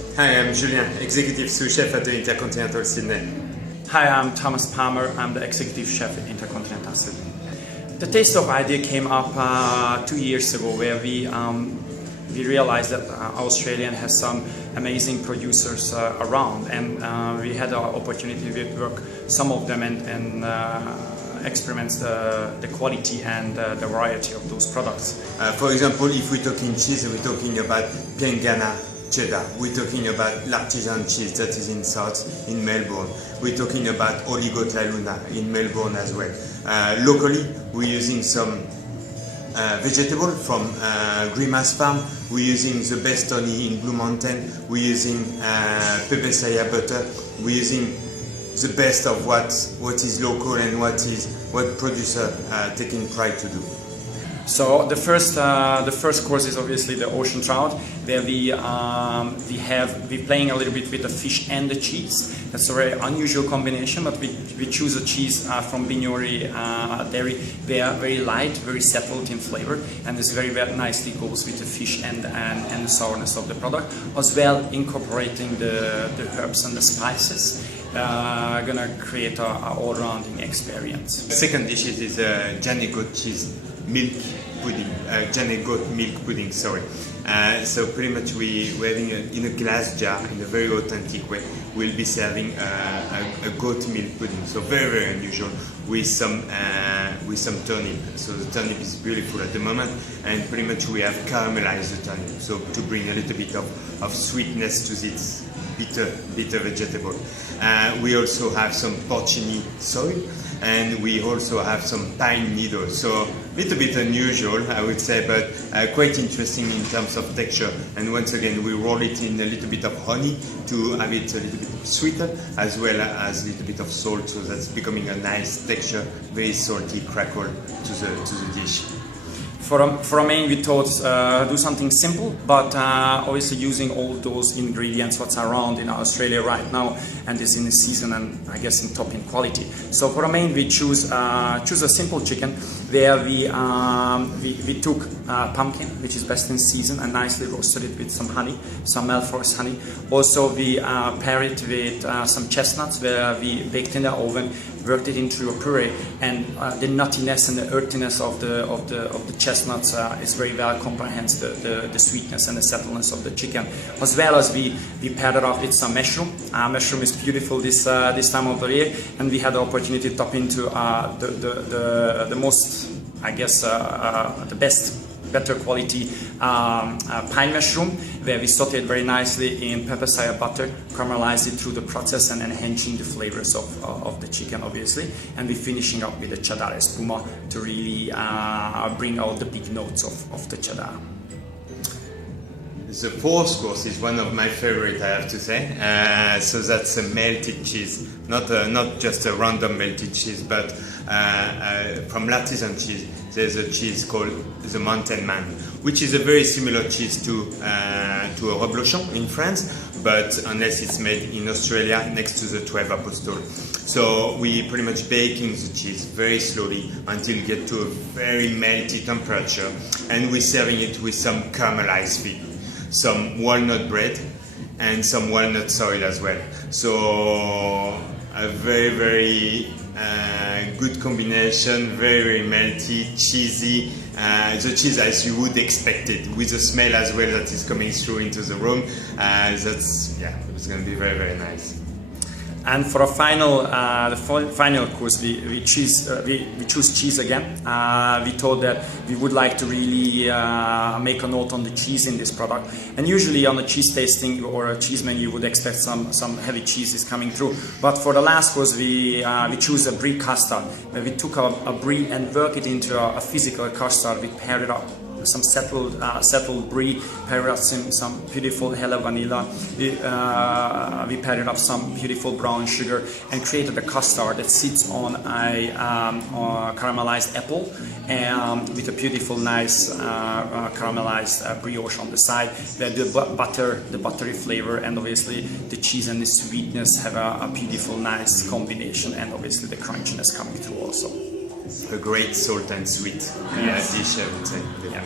Hi, I'm Julien, Executive Sous Chef at the InterContinental Sydney. Hi, I'm Thomas Palmer. I'm the Executive Chef at InterContinental Sydney. The taste of idea came up 2 years ago, where we realized that Australia has some amazing producers around, and we had an opportunity to work some of them and experiment the quality and the variety of those products. For example, if we're talking cheese, we're talking about Pengana cheddar. We're talking about l'artisan cheese that is in South in Melbourne. We're talking about Oligot La Luna in Melbourne as well. Locally, we're using some vegetable from Grimace Farm. We're using the best honey in Blue Mountain. We're using Pepe Saya butter. We're using the best of what is local and what producer taking pride to do. So the first course is obviously the ocean trout, where we're playing a little bit with the fish and the cheese. That's a very unusual combination, but we choose a cheese from Bignori dairy. They are very light, very settled in flavor, and this very nicely goes with the fish and the sourness of the product, as well incorporating the herbs and the spices. Gonna create a all-rounding experience. The second dish is Janet goat cheese milk pudding, Janet goat milk pudding, sorry. So pretty much we're having in a glass jar, in a very authentic way, we'll be serving a goat milk pudding. So very unusual with some turnip. So the turnip is beautiful at the moment, and pretty much we have caramelized the turnip, so to bring a little bit of sweetness to this bitter vegetable. We also have some porcini soy, and we also have some pine needles. So a little bit unusual, I would say, but quite interesting in terms of texture. And once again, we roll it in a little bit of honey to have it a little bit sweeter, as well as a little bit of salt, so that's becoming a nice texture, very salty crackle to the dish. For a main, we thought do something simple, but obviously using all those ingredients what's around in Australia right now, and is in the season, and I guess in top in quality. So for a main, we choose a simple chicken, where we took pumpkin, which is best in season, and nicely roasted it with some honey, some Melforce honey. Also, we pair it with some chestnuts, where we baked in the oven, worked it into a puree, and the nuttiness and the earthiness of the chestnuts is very well comprehends the sweetness and the settledness of the chicken. As well as we paired it off with some mushroom. Mushroom is beautiful this time of the year, and we had the opportunity to tap into the most, I guess, the better quality pine mushroom, where we sauteed very nicely in pepper saya butter, caramelized it through the process, and enhancing the flavors of the chicken, obviously. And we're finishing up with the cheddar espuma to really bring out the big notes of the cheddar. The fourth course is one of my favorite, I have to say. So that's a melted cheese, not just a random melted cheese, but from l'artisan cheese. There's a cheese called the Mountain Man, which is a very similar cheese to a reblochon in France, but unless it's made in Australia next to the 12 Apostles. So we pretty much baking the cheese very slowly until you get to a very melty temperature, and we're serving it with some caramelized fig, some walnut bread, and some walnut soil as well. So a very good combination, very melty, cheesy. The cheese as you would expect it, with the smell as well that is coming through into the room. It's going to be very nice. And for a final, the final course, we choose cheese again. We thought that we would like to really make a note on the cheese in this product. And usually on a cheese tasting or a cheese menu, you would expect some heavy cheeses coming through. But for the last course, we choose a brie custard, where we took a brie and work it into a physical custard. We paired it up some settled brie, paired up some beautiful hello vanilla. We paired up some beautiful brown sugar and created a custard that sits on a caramelized apple, and with a beautiful, nice caramelized brioche on the side, where the buttery flavor and obviously the cheese and the sweetness have a beautiful, nice combination, and obviously the crunchiness coming through also. A great salt and sweet dish, I would say. Yeah.